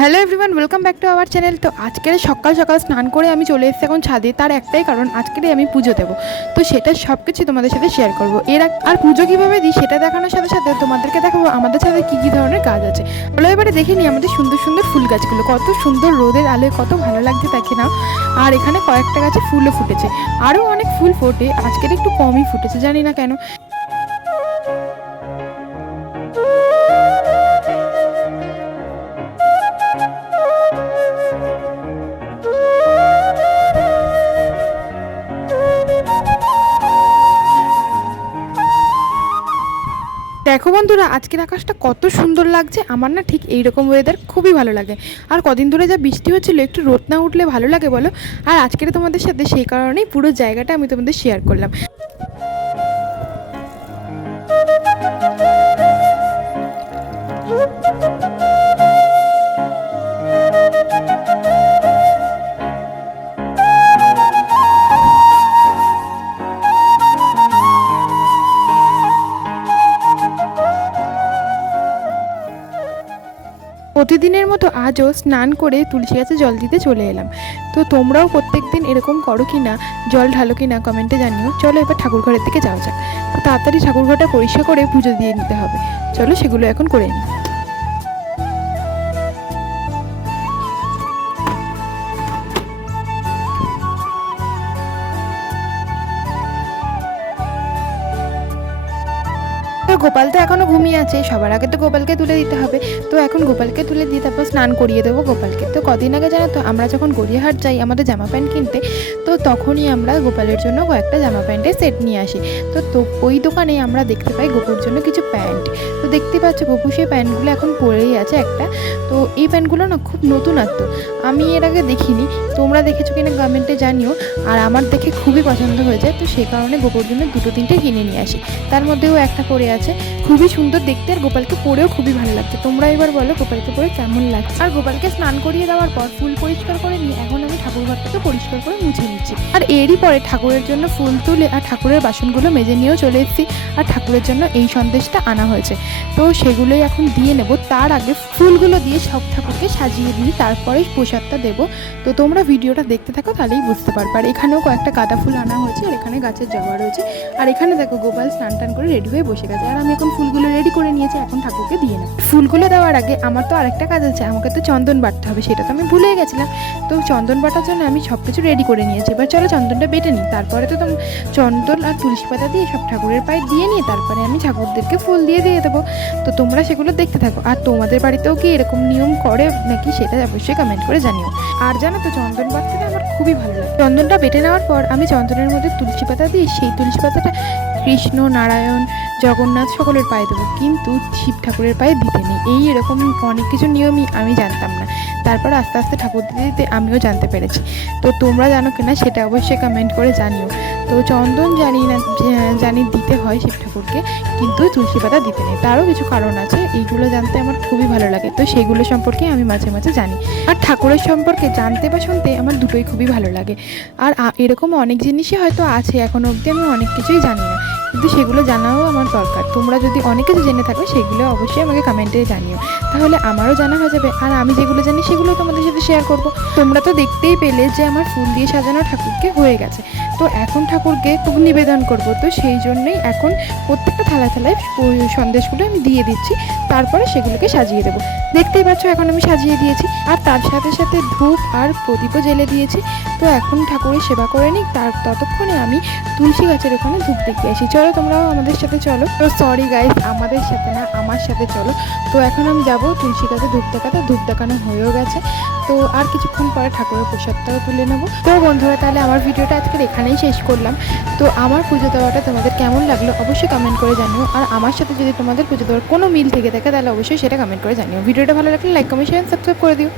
Hello everyone welcome back to our channel তো আজকের সকাল সকাল স্নান করে আমি চলে এসেছি এখন ছাদে। তার একটাই কারণ, আজকের আমি পুজো দেবো। তো সেটা সব কিছু তোমাদের সাথে শেয়ার করব। এর আর পুজো কীভাবে দিই সেটা দেখানোর সাথে সাথে তোমাদেরকে দেখাবো আমাদের ছাদে কী কী ধরনের কাজ আছে। চলো এবারে দেখে নিই আমাদের সুন্দর সুন্দর ফুল গাছগুলো। কত সুন্দর রোদের আলোয় কত ভালো লাগছে দেখে নাও। আর এখানে কয়েকটা গাছে ফুলও ফুটেছে। আরও অনেক ফুল ফোটে। আজকের একটু কমই ফুটেছে, জানি না কেন। বন্ধুরা, আজকের আকাশটা কত সুন্দর লাগছে। আমার না ঠিক এইরকম ওয়েদার খুবই ভালো লাগে। আর কদিন ধরে যা বৃষ্টি হচ্ছিল, একটু রোদ না উঠলে ভালো লাগে বলো? আর আজকের তোমাদের সাথে সেই কারণেই পুরো জায়গাটা আমি তোমাদের শেয়ার করলাম। প্রতিদিনের মতো আজও স্নান করে তুলসী গাছে জল দিতে চলে এলাম। তো তোমরাও প্রত্যেক দিন এরকম করো কি না, জল ঢালো কি না কমেন্টে জানিও। চলো এবার ঠাকুরঘরের দিকে যাওয়া যাক। তো তাড়াতাড়ি ঠাকুরঘরটা পরিষ্কার করে পুজো দিয়ে নিতে হবে। চলো সেগুলো এখন করে নিই। গোপাল তো এখনও ঘুমিয়ে আছে, সবার আগে তো গোপালকে তুলে দিতে হবে। তো এখন গোপালকে তুলে দিয়ে তারপর স্নান করিয়ে দেবো গোপালকে। তো কদিন আগে জানো তো, আমরা যখন গড়িয়াহাট যাই আমাদের জামা প্যান্ট কিনতে, তো তখনই আমরা গোপালের জন্য কয়েকটা জামা প্যান্টের সেট নিয়ে আসি। তো তো ওই দোকানে আমরা দেখতে পাই গোপুর জন্য কিছু প্যান্ট। তো দেখতে পাচ্ছ গোপু সেই প্যান্টগুলো এখন পরেই আছে একটা। তো এই প্যান্টগুলো না খুব নতুনত্ব। আমি এর আগে দেখিনি, তোমরা দেখেছ কিনা কমেন্টে জানিও। আর আমার দেখে খুবই পছন্দ হয়েছে, তো সেই কারণে গোপুর জন্য দুটো তিনটে কিনে নিয়ে আসি। তার মধ্যেও একটা পরে আছে খুবই সুন্দর দেখতে আর গোপালকে পরেও খুবই ভালো লাগছে। তোমরা এবার বলো গোপালকে পরে কেমন লাগছে? আর গোপালকে স্নান করিয়ে দেওয়ার পর ফুল পরিষ্কার করে নিয়ে এখন আমি ঠাকুর ঘরটাকে পরিষ্কার করে মুছে নিচ্ছি। আর এরই পরে ঠাকুরের জন্য ফুল তুলে আর ঠাকুরের বাসনগুলো মেজে নিয়েও চলে এসেছি। আর ঠাকুরের জন্য এই সন্দেশটা আনা হয়েছে। তো সেগুলোই এখন দিয়ে নেব। তার আগে ফুলগুলো দিয়ে সব ঠাকুরকে সাজিয়ে নিই। তারপরে প্রসাদটা দেবো। তো তোমরা ভিডিওটা দেখতে থাকো, তাহলেই বুঝতে পারবে। আর এখানেও কয়েকটা গাঁদা ফুল আনা হয়েছে। আর এখানে গাছের জবা রয়েছে। আর এখানে দেখো গোপাল স্নান টান করে রেডি হয়ে বসে গেছে। আর আমি এখন ফুলগুলো নিয়েছি এখন ঠাকুরকে দিয়ে নেব। ফুলগুলো দেওয়ার আগে আমার তো আরেকটা কাজ আছে, আমাকে তো চন্দন বাটতে হবে, সেটা তো আমি ভুলে গেছিলাম। তো চন্দন বাটার জন্য আমি সব কিছু রেডি করে নিয়েছি। এবার চলো চন্দনটা বেটে নিই। তারপরে তো চন্দন আর তুলসী পাতা দিয়ে সব ঠাকুরের পায়ে দিয়ে নিয়ে তারপরে আমি ঠাকুরদেরকে ফুল দিয়ে দিয়ে দেবো। তো তোমরা সেগুলো দেখতে থাকো। আর তোমাদের বাড়িতেও কি এরকম নিয়ম করে নাকি সেটা অবশ্যই কমেন্ট করে জানিও। আর জানো তো, চন্দন বাটতে আমার খুবই ভালো লাগে। চন্দনটা বেটে নেওয়ার পর আমি চন্দনের মধ্যে তুলসী পাতা দিয়ে সেই তুলসী পাতাটা কৃষ্ণ, নারায়ণ, জগন্নাথ সকলের পায়ে দেবো। কিন্তু শিব ঠাকুরের পায়ে দিতে নেই। এই এরকম অনেক কিছু নিয়মই আমি জানতাম না। তারপর আস্তে আস্তে ঠাকুর দিতে আমিও জানতে পেরেছি। তো তোমরা জানো কিনা সেটা অবশ্যই কমেন্ট করে জানিও। তো চন্দন জানি না, জানি দিতে হয় শিব ঠাকুরকে, কিন্তু তুলসী পাতা দিতে নেই। তারও কিছু কারণ আছে, এইগুলো জানতে আমার খুবই ভালো লাগে। তো সেইগুলো সম্পর্কে আমি মাঝে মাঝে জানি। আর ঠাকুরের সম্পর্কে জানতে বা শুনতে আমার দুটোই খুবই ভালো লাগে। আর এরকম অনেক জিনিসই হয়তো আছে, এখনও অবধি আমি অনেক কিছুই জানি না। কিন্তু সেগুলো জানাও আমার দরকার। তোমরা যদি অনেক কিছু জেনে থাকো, সেগুলো অবশ্যই আমাকে কমেন্টে জানিও। তাহলে আমারও জানা হয়ে যাবে। আর আমি যেগুলো জানি, সেগুলো তোমাদের সাথে শেয়ার করব। তোমরা তো দেখতেই পেলে যে আমার ফুল দিয়ে সাজানো ঠাকুরকে হয়ে গেছে। তো এখন ঠাকুরকে খুব নিবেদন করব। তো সেই জন্যই এখন প্রত্যেকটা থালা থালায় সন্দেশগুলো আমি দিয়ে দিচ্ছি। তারপরে সেগুলোকে সাজিয়ে দেবো। দেখতেই পাচ্ছ, এখন আমি সাজিয়ে দিয়েছি। আর তার সাথে সাথে ধূপ আর প্রদীপও জেলে দিয়েছি। তো এখন ঠাকুরের সেবা করে নিই তার ততক্ষণে আমি তুলসী গাছের ওখানে ধূপ দেখে আসি। চলো তোমরাও আমাদের সাথে চলো। তো সরি গাইস আমাদের সাথে না, আমার সাথে চলো। তো এখন আমি যাব তুলসী গাছে ধূপ দেখাতে। ধূপ দেখানো হয়েও গেছে। তো আর কিছুক্ষণ পরে ঠাকুরের প্রসাদটাও তুলে নেব। তো বন্ধুরা, তাহলে আমার ভিডিওটা আজকের এখানেই শেষ করলাম। তো আমার পুজো দেওয়াটা তোমাদের কেমন লাগল অবশ্যই কমেন্ট করে জানিও। আর আমার সাথে যদি তোমাদের পুজো দেওয়ার কোনো মিল থেকে থাকে তাহলে অবশ্যই সেটা কমেন্ট করে জানিও। ভিডিওটা ভালো লাগলে লাইক কমেন্ট শেয়ার সাবস্ক্রাইব করে দিও।